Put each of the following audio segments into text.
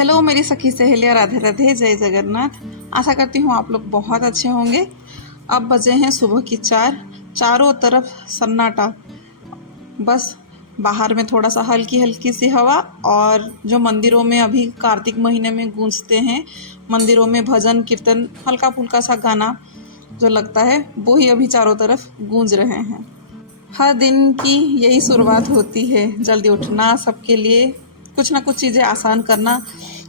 Hello मेरी सखी सहेलियाँ, राधे राधे, जय जगन्नाथ। आशा करती हूँ आप लोग बहुत अच्छे होंगे। अब बजे हैं सुबह की 4। चारों तरफ सन्नाटा। बस बाहर में थोड़ा सा हल्की हल्की सी हवा, और जो मंदिरों में अभी कार्तिक महीने में गूंजते हैं, मंदिरों में भजन कीर्तन, हल्का फुल्का सा गाना जो लगता है, वो ही अभी चारों तरफ गूंज रहे हैं। हर दिन की यही शुरुआत होती है, जल्दी उठना, सबके लिए कुछ ना कुछ चीज़ें आसान करना।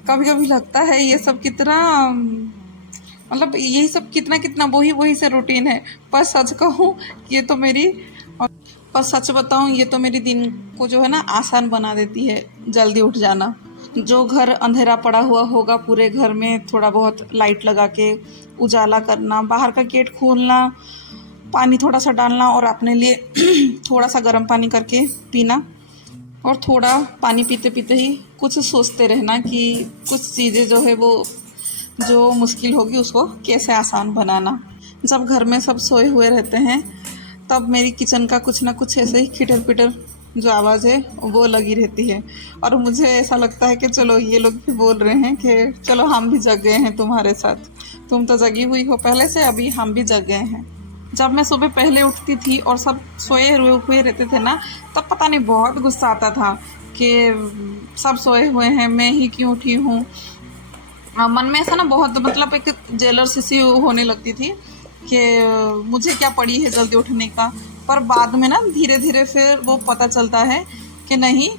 कभी कभी लगता है ये सब कितना मतलब यही सब कितना कितना वही वही से रूटीन है। पर सच कहूँ, ये तो मेरी पर सच बताऊँ, ये तो मेरी दिन को जो है ना आसान बना देती है, जल्दी उठ जाना। जो घर अंधेरा पड़ा हुआ होगा, पूरे घर में थोड़ा बहुत लाइट लगा के उजाला करना, बाहर का गेट खोलना, पानी थोड़ा सा डालना और अपने लिए थोड़ा सा गर्म पानी करके पीना, और थोड़ा पानी पीते पीते ही कुछ सोचते रहना कि कुछ चीज़ें जो है वो जो मुश्किल होगी उसको कैसे आसान बनाना। जब घर में सब सोए हुए रहते हैं, तब मेरी किचन का कुछ ना कुछ ऐसे ही खिटर पिटर जो आवाज़ है वो लगी रहती है, और मुझे ऐसा लगता है कि चलो ये लोग भी बोल रहे हैं कि चलो हम भी जग गए हैं तुम्हारे साथ, तुम तो जगी हुई हो पहले से, अभी हम भी जग गए हैं। जब मैं सुबह पहले उठती थी और सब सोए हुए रहते थे ना, तब पता नहीं बहुत गुस्सा आता था कि सब सोए हुए हैं, मैं ही क्यों उठी हूँ। मन में ऐसा ना बहुत मतलब एक जेलसी सी होने लगती थी कि मुझे क्या पड़ी है जल्दी उठने का। पर बाद में ना धीरे धीरे फिर वो पता चलता है कि नहीं,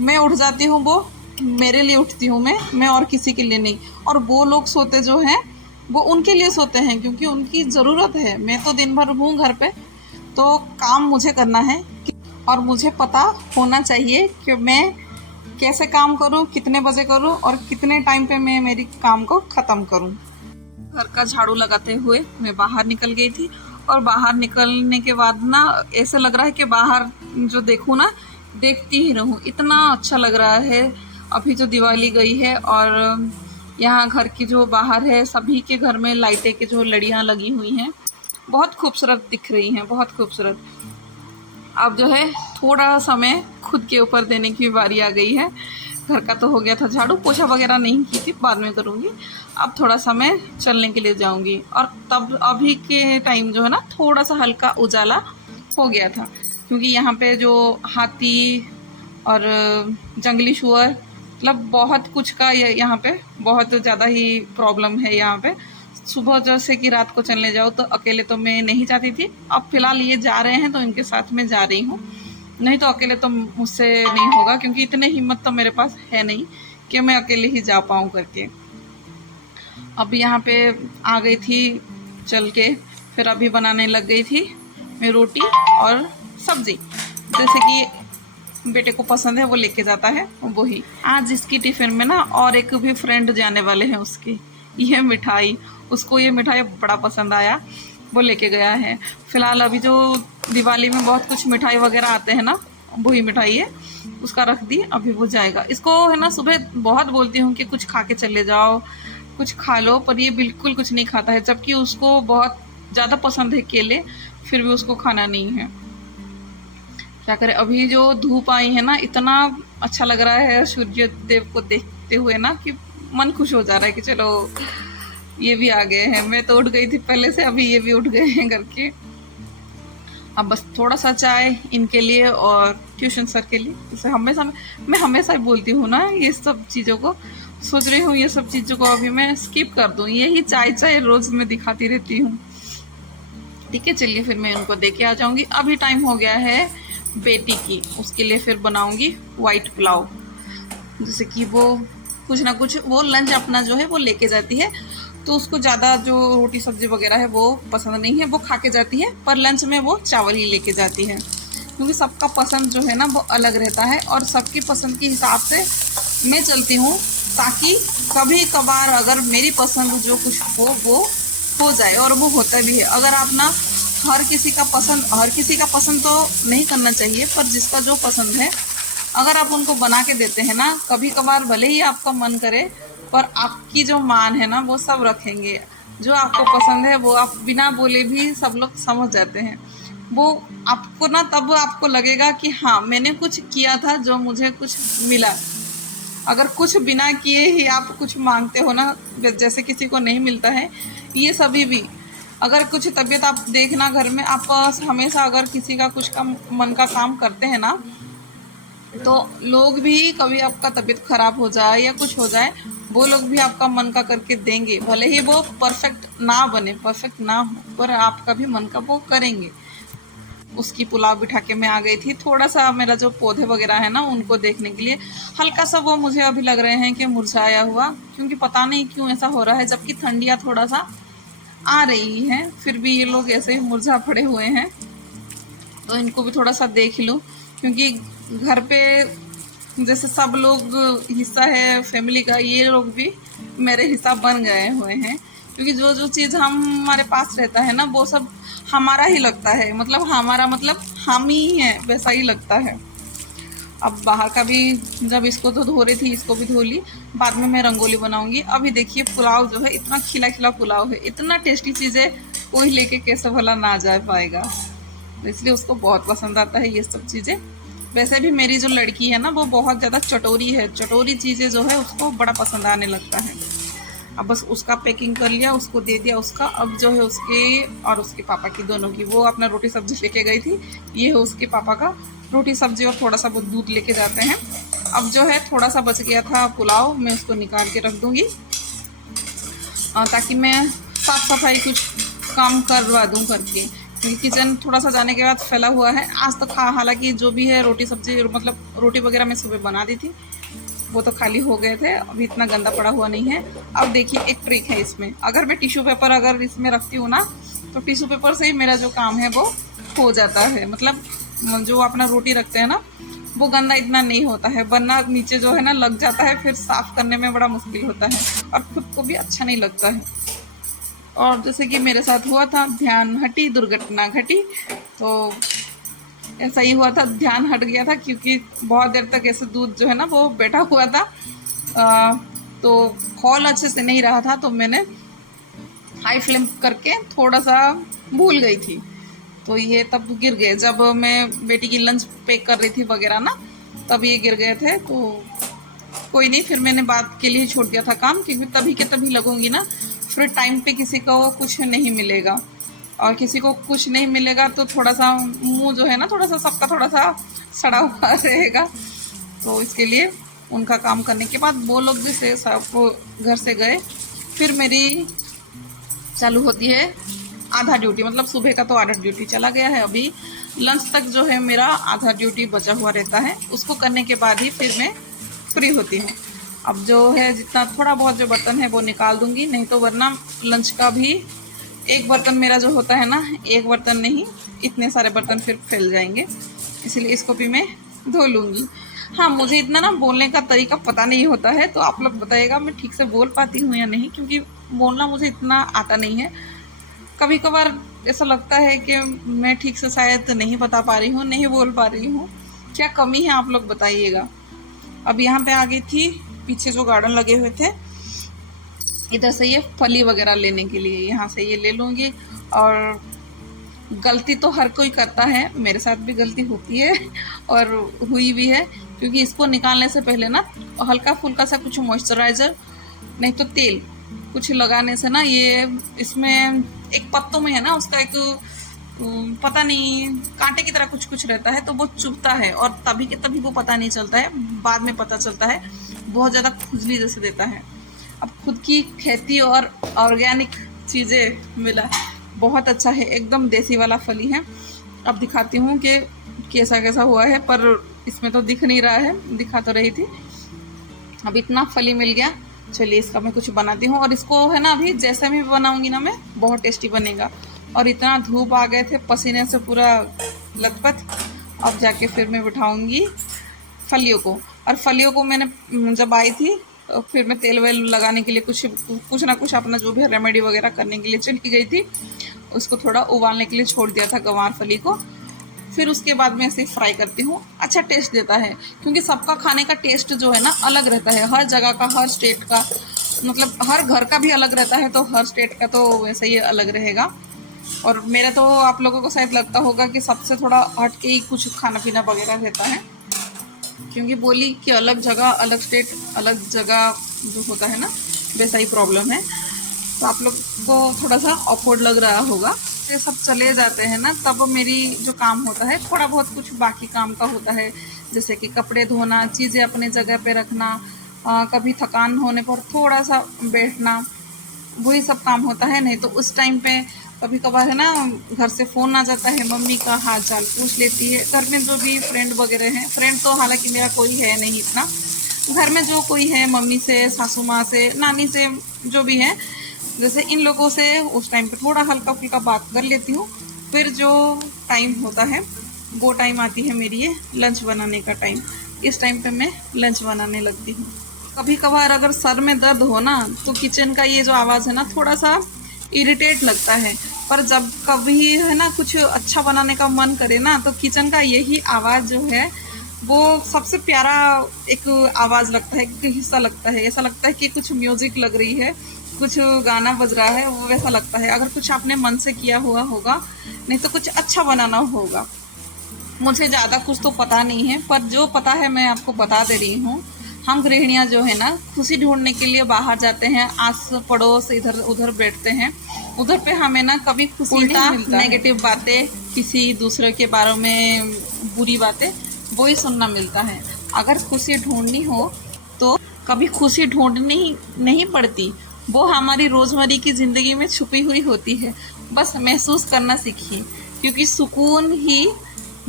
मैं उठ जाती हूँ, वो मेरे लिए उठती हूँ मैं और किसी के लिए नहीं। और वो लोग सोते जो हैं वो उनके लिए सोते हैं, क्योंकि उनकी ज़रूरत है। मैं तो दिन भर हूँ घर पे, तो काम मुझे करना है, और मुझे पता होना चाहिए कि मैं कैसे काम करूँ, कितने बजे करूँ और कितने टाइम पे मैं मेरी काम को ख़त्म करूँ। घर का झाड़ू लगाते हुए मैं बाहर निकल गई थी, और बाहर निकलने के बाद ना ऐसे लग रहा है कि बाहर जो देखूँ ना, देखती ही रहूँ, इतना अच्छा लग रहा है। अभी जो दिवाली गई है, और यहाँ घर की जो बाहर है, सभी के घर में लाइटें की जो लड़ियाँ लगी हुई हैं, बहुत खूबसूरत दिख रही हैं, बहुत खूबसूरत। अब जो है थोड़ा समय खुद के ऊपर देने की बारी आ गई है। घर का तो हो गया था, झाड़ू पोछा वगैरह नहीं की थी, बाद में करूँगी। अब थोड़ा समय चलने के लिए जाऊँगी, और तब अभी के टाइम जो है ना थोड़ा सा हल्का उजाला हो गया था, क्योंकि यहाँ पे जो हाथी और जंगली सुअर, मतलब बहुत कुछ का यहाँ पे बहुत ज़्यादा ही प्रॉब्लम है। यहाँ पे सुबह जैसे कि रात को चलने जाओ तो अकेले तो मैं नहीं जाती थी, अब फिलहाल ये जा रहे हैं तो इनके साथ में जा रही हूँ, नहीं तो अकेले तो मुझसे नहीं होगा, क्योंकि इतने हिम्मत तो मेरे पास है नहीं कि मैं अकेले ही जा पाऊँ करके। अब यहाँ पे आ गई थी चल के, फिर अभी बनाने लग गई थी मैं रोटी और सब्ज़ी, जैसे कि बेटे को पसंद है वो लेके जाता है वही। आज इसकी टिफ़िन में ना और एक भी फ्रेंड जाने वाले हैं उसकी, ये मिठाई, उसको ये मिठाई बड़ा पसंद आया, वो लेके गया है। फ़िलहाल अभी जो दिवाली में बहुत कुछ मिठाई वगैरह आते हैं ना, वही मिठाई है, उसका रख दी, अभी वो जाएगा। इसको है ना सुबह बहुत बोलती हूँ कि कुछ खा के चले जाओ, कुछ खा लो, पर ये बिल्कुल कुछ नहीं खाता है, जबकि उसको बहुत ज़्यादा पसंद है केले, फिर भी उसको खाना नहीं है। क्या करें, अभी जो धूप आई है ना, इतना अच्छा लग रहा है सूर्य देव को देखते हुए ना कि मन खुश हो जा रहा है कि चलो ये भी आ गए हैं। मैं तो उठ गई थी पहले से, अभी ये भी उठ गए हैं करके। अब बस थोड़ा सा चाय इनके लिए और ट्यूशन सर के लिए। जैसे हमेशा मैं हमेशा ही बोलती हूँ ना ये सब चीज़ों को, सोच रही हूँ ये सब चीज़ों को अभी मैं स्किप कर दूँ, यही चाय चाय रोज़ मैं दिखाती रहती हूँ। ठीक है, चलिए फिर मैं उनको दे के आ जाऊँगी। अभी टाइम हो गया है बेटी की, उसके लिए फिर बनाऊँगी वाइट पुलाव, जैसे कि वो कुछ ना कुछ वो लंच अपना जो है वो लेके जाती है, तो उसको ज़्यादा जो रोटी सब्जी वगैरह है वो पसंद नहीं है, वो खा के जाती है, पर लंच में वो चावल ही लेके जाती है, क्योंकि सबका पसंद जो है ना वो अलग रहता है, और सबकी पसंद के हिसाब से मैं चलती हूँ, ताकि कभी कभार अगर मेरी पसंद जो कुछ वो हो जाए, और वो होता भी है। अगर आप ना हर किसी का पसंद तो नहीं करना चाहिए, पर जिसका जो पसंद है अगर आप उनको बना के देते हैं ना, कभी कभार भले ही आपका मन करे, पर आपकी जो मान है ना वो सब रखेंगे। जो आपको पसंद है वो आप बिना बोले भी सब लोग समझ जाते हैं। वो आपको ना तब आपको लगेगा कि हाँ मैंने कुछ किया था, जो मुझे कुछ मिला। अगर कुछ बिना किए ही आप कुछ मांगते हो ना, जैसे किसी को नहीं मिलता है, ये सभी भी अगर कुछ तबीयत आप देखना घर में, आप हमेशा अगर किसी का कुछ का मन का काम करते हैं ना, तो लोग भी कभी आपका तबीयत खराब हो जाए या कुछ हो जाए, वो लोग भी आपका मन का करके देंगे, भले ही वो परफेक्ट ना बने, परफेक्ट ना हो, पर आपका भी मन का वो करेंगे। उसकी पुलाव बिठा के मैं आ गई थी। थोड़ा सा मेरा जो पौधे वगैरह है ना, उनको देखने के लिए, हल्का सा वो मुझे अभी लग रहे हैं कि मुरझाया हुआ, क्योंकि पता नहीं क्यों ऐसा हो रहा है, जबकि ठंडियाँ थोड़ा सा आ रही हैं, फिर भी ये लोग ऐसे ही मुरझा पड़े हुए हैं। तो इनको भी थोड़ा सा देख लूँ, क्योंकि घर पे जैसे सब लोग हिस्सा है फैमिली का, ये लोग भी मेरे हिस्सा बन गए हुए हैं, क्योंकि जो जो चीज़ हमारे पास रहता है ना, वो सब हमारा ही लगता है, मतलब हमारा मतलब हम ही है, वैसा ही लगता है। अब बाहर का भी जब इसको तो धो रही थी, इसको भी धो ली, बाद में मैं रंगोली बनाऊंगी। अभी देखिए पुलाव जो है, इतना खिला खिला पुलाव है, इतना टेस्टी चीज़ है, कोई लेके कैसे भला ना जा पाएगा, इसलिए उसको बहुत पसंद आता है ये सब चीज़ें। वैसे भी मेरी जो लड़की है ना, वो बहुत ज़्यादा चटोरी है, चटोरी चीज़ें जो है उसको बड़ा पसंद आने लगता है। अब बस उसका पैकिंग कर लिया, उसको दे दिया उसका। अब जो है उसके और उसके पापा की, दोनों की, वो अपना रोटी सब्जी लेके गई थी, ये है उसके पापा का रोटी सब्जी और थोड़ा सा वो दूध लेके जाते हैं। अब जो है थोड़ा सा बच गया था पुलाव, मैं उसको निकाल के रख दूँगी, ताकि मैं साफ़ सफाई कुछ काम करवा दूँ करके, क्योंकि किचन थोड़ा सा जाने के बाद फैला हुआ है। आज तो हालांकि जो भी है रोटी सब्जी, मतलब रोटी वगैरह मैं सुबह बना दी थी, वो तो खाली हो गए थे, अभी इतना गंदा पड़ा हुआ नहीं है। अब देखिए एक ट्रिक है इसमें, अगर मैं टिश्यू पेपर अगर इसमें रखती हूँ ना, तो टिश्यू पेपर से ही मेरा जो काम है वो हो जाता है, मतलब जो अपना रोटी रखते हैं ना, वो गंदा इतना नहीं होता है, वरना नीचे जो है ना लग जाता है, फिर साफ़ करने में बड़ा मुश्किल होता है और खुद को भी अच्छा नहीं लगता है। और जैसे कि मेरे साथ हुआ था, ध्यान हटी दुर्घटना घटी, तो ऐसा ही हुआ था, ध्यान हट गया था, क्योंकि बहुत देर तक ऐसे दूध जो है ना वो बैठा हुआ था, तो खौल अच्छे से नहीं रहा था, तो मैंने हाई फ्लेम करके थोड़ा सा भूल गई थी, तो ये तब गिर गए। जब मैं बेटी की लंच पैक कर रही थी वगैरह ना, तब ये गिर गए थे। तो कोई नहीं, फिर मैंने बात के लिए छोड़ दिया था काम, क्योंकि तभी के तभी लगूंगी ना, फिर टाइम पे किसी को कुछ नहीं मिलेगा, और किसी को कुछ नहीं मिलेगा तो थोड़ा सा मुंह जो है ना, थोड़ा सा सबका थोड़ा सा सड़ा हुआ रहेगा। तो इसके लिए उनका काम करने के बाद वो लोग भी से सब घर से गए, फिर मेरी चालू होती है आधा ड्यूटी, मतलब सुबह का तो आधा ड्यूटी चला गया है, अभी लंच तक जो है मेरा आधा ड्यूटी बचा हुआ रहता है, उसको करने के बाद ही फिर मैं फ्री होती हूँ। अब जो है जितना थोड़ा बहुत जो बर्तन है वो निकाल दूंगी, नहीं तो वरना लंच का भी एक बर्तन मेरा जो होता है ना, एक बर्तन नहीं, इतने सारे बर्तन फिर फैल जाएंगे, इसलिए इसको भी मैं धो लूँगी। हाँ, मुझे इतना ना बोलने का तरीका पता नहीं होता है, तो आप लोग बताइएगा मैं ठीक से बोल पाती हूँ या नहीं, क्योंकि बोलना मुझे इतना आता नहीं है। कभी कभार ऐसा लगता है कि मैं ठीक से शायद नहीं बता पा रही हूँ, नहीं बोल पा रही हूँ, क्या कमी है आप लोग बताइएगा। अब यहाँ पे आ गई थी, पीछे जो गार्डन लगे हुए थे, इधर से ये फली वगैरह लेने के लिए यहाँ से ये ले लूँगी। और गलती तो हर कोई करता है, मेरे साथ भी गलती होती है और हुई भी है, क्योंकि इसको निकालने से पहले ना हल्का फुल्का सा कुछ मॉइस्चराइज़र नहीं तो तेल कुछ लगाने से ना, ये इसमें एक पत्तों में है ना उसका एक पता नहीं कांटे की तरह कुछ कुछ रहता है, तो वो चुभता है, और तभी के तभी वो पता नहीं चलता है, बाद में पता चलता है, बहुत ज़्यादा खुजली जैसे देता है। अब खुद की खेती और ऑर्गेनिक चीज़ें मिला, बहुत अच्छा है, एकदम देसी वाला फली है। अब दिखाती हूँ कि कैसा कैसा हुआ है, पर इसमें तो दिख नहीं रहा है, दिखा तो रही थी। अब इतना फली मिल गया, चलिए इसका मैं कुछ बनाती हूँ, और इसको है ना अभी जैसे मैं बनाऊँगी ना मैं, बहुत टेस्टी बनेगा। और इतना धूप आ गए थे, पसीने से पूरा लथपथ। अब जाके फिर मैं बिठाऊँगी फलियों को, और फलियों को मैंने जब आई थी तो फिर मैं तेल वेल लगाने के लिए कुछ ना कुछ अपना जो भी रेमेडी वगैरह करने के लिए चली गई थी, उसको थोड़ा उबालने के लिए छोड़ दिया था गंवार फली को। फिर उसके बाद मैं ऐसे फ्राई करती हूँ, अच्छा टेस्ट देता है, क्योंकि सबका खाने का टेस्ट जो है ना अलग रहता है, हर जगह का, हर स्टेट का, मतलब हर घर का भी अलग रहता है, तो हर स्टेट का तो वैसे ही अलग रहेगा। और मेरा तो आप लोगों को शायद लगता होगा कि सबसे थोड़ा हट के ही कुछ खाना पीना वगैरह रहता है, क्योंकि बोली कि अलग जगह अलग स्टेट अलग जगह जो होता है ना, वैसा ही प्रॉब्लम है। तो आप लोग को थोड़ा सा ऑकवर्ड लग रहा होगा। ये सब चले जाते हैं ना, तब मेरी जो काम होता है थोड़ा बहुत कुछ बाकी काम का होता है, जैसे कि कपड़े धोना, चीज़ें अपने जगह पे रखना, कभी थकान होने पर थोड़ा सा बैठना, वही सब काम होता है। नहीं तो उस टाइम पे कभी कभार है ना, घर से फ़ोन आ जाता है, मम्मी का हाल चाल पूछ लेती है। घर में जो भी फ्रेंड वगैरह हैं, फ्रेंड तो हालांकि मेरा कोई है नहीं इतना, घर में जो कोई है मम्मी से, सासू माँ से, नानी से, जो भी है, जैसे इन लोगों से उस टाइम पे थोड़ा हल्का फुल्का बात कर लेती हूँ। फिर जो टाइम होता है वो टाइम आती है मेरी ये लंच बनाने का टाइम। इस टाइम पे मैं लंच बनाने लगती हूँ। कभी कभार अगर सर में दर्द हो ना, तो किचन का ये जो आवाज़ है ना, थोड़ा सा इरिटेट लगता है। पर जब कभी है ना कुछ अच्छा बनाने का मन करे ना, तो किचन का यही आवाज़ जो है वो सबसे प्यारा एक आवाज़ लगता है, एक हिस्सा लगता है। ऐसा लगता है कि कुछ म्यूजिक लग रही है, कुछ गाना बज रहा है, वो वैसा लगता है। अगर कुछ आपने मन से किया हुआ होगा, नहीं तो कुछ अच्छा बनाना होगा। मुझे ज़्यादा कुछ तो पता नहीं है, पर जो पता है मैं आपको बता दे रही हूँ। हम गृहिणियाँ जो है ना, खुशी ढूंढने के लिए बाहर जाते हैं, आस पड़ोस इधर उधर बैठते हैं। उधर पे हमें ना कभी खुशी नहीं मिलता, नेगेटिव बातें, किसी दूसरे के बारे में बुरी बातें, वही सुनना मिलता है। अगर खुशी ढूंढनी हो तो कभी खुशी ढूंढनी नहीं पड़ती, वो हमारी रोज़मर्रा की ज़िंदगी में छुपी हुई होती है। बस महसूस करना सीखिए, क्योंकि सुकून ही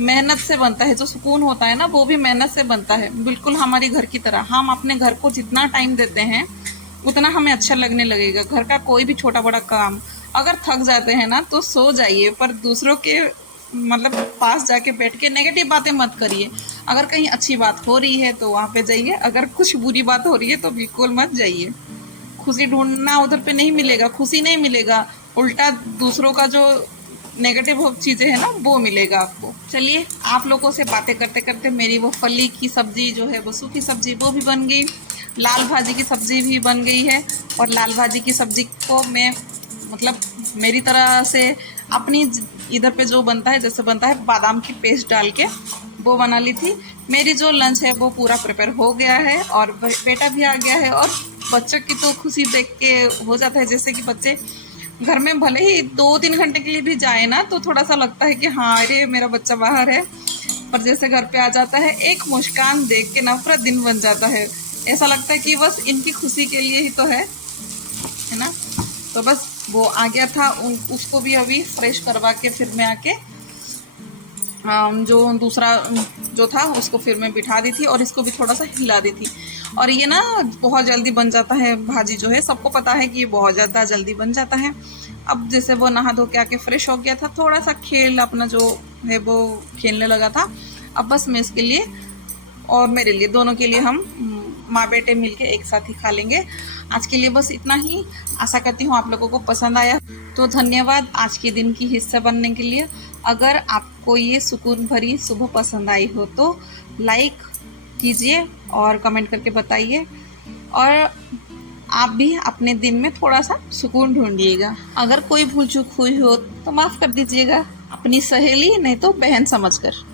मेहनत से बनता है। जो सुकून होता है ना, वो भी मेहनत से बनता है, बिल्कुल हमारी घर की तरह। हम अपने घर को जितना टाइम देते हैं उतना हमें अच्छा लगने लगेगा। घर का कोई भी छोटा बड़ा काम, अगर थक जाते हैं ना तो सो जाइए, पर दूसरों के मतलब पास जाके बैठ के नेगेटिव बातें मत करिए। अगर कहीं अच्छी बात हो रही है तो वहाँ पे जाइए, अगर कुछ बुरी बात हो रही है तो बिल्कुल मत जाइए। खुशी ढूंढना उधर पे नहीं मिलेगा, खुशी नहीं मिलेगा, उल्टा दूसरों का जो नेगेटिव चीज़ें हैं ना वो मिलेगा आपको। चलिए, आप लोगों से बातें करते करते मेरी वो फली की सब्ज़ी जो है, वो सूखी सब्ज़ी, वो भी बन गई। लाल भाजी की सब्ज़ी भी बन गई है। और लाल भाजी की सब्ज़ी को मैं मतलब मेरी तरह से अपनी इधर पे जो बनता है, जैसे बनता है बादाम की पेस्ट डाल के, वो बना ली थी। मेरी जो लंच है वो पूरा प्रिपेयर हो गया है, और बेटा भी आ गया है। और बच्चों की तो खुशी देख के हो जाता है, जैसे कि बच्चे घर में भले ही 2-3 घंटे के लिए भी जाए ना, तो थोड़ा सा लगता है कि हाँ अरे मेरा बच्चा बाहर है। पर जैसे घर पे आ जाता है, एक मुस्कान देख के ना पूरा दिन बन जाता है। ऐसा लगता है कि बस इनकी खुशी के लिए ही तो है ना। तो बस वो आ गया था, उसको भी अभी फ्रेश करवा के फिर मैं आके जो दूसरा जो था उसको फिर मैं बिठा दी थी, और इसको भी थोड़ा सा हिला दी थी। और ये ना बहुत जल्दी बन जाता है, भाजी जो है सबको पता है कि ये बहुत ज़्यादा जल्दी बन जाता है। अब जैसे वो नहा धो के आके फ्रेश हो गया था, थोड़ा सा खेल अपना जो है वो खेलने लगा था। अब बस मैं इसके लिए और मेरे लिए, दोनों के लिए हम माँ बेटे मिलके एक साथ ही खा लेंगे। आज के लिए बस इतना ही। आशा करती हूँ आप लोगों को पसंद आया। तो धन्यवाद आज के दिन की हिस्सा बनने के लिए। अगर आपको ये सुकून भरी सुबह पसंद आई हो तो लाइक कीजिए और कमेंट करके बताइए। और आप भी अपने दिन में थोड़ा सा सुकून ढूंढिएगा। अगर कोई भूल चूक हुई हो तो माफ़ कर दीजिएगा, अपनी सहेली नहीं तो बहन समझकर।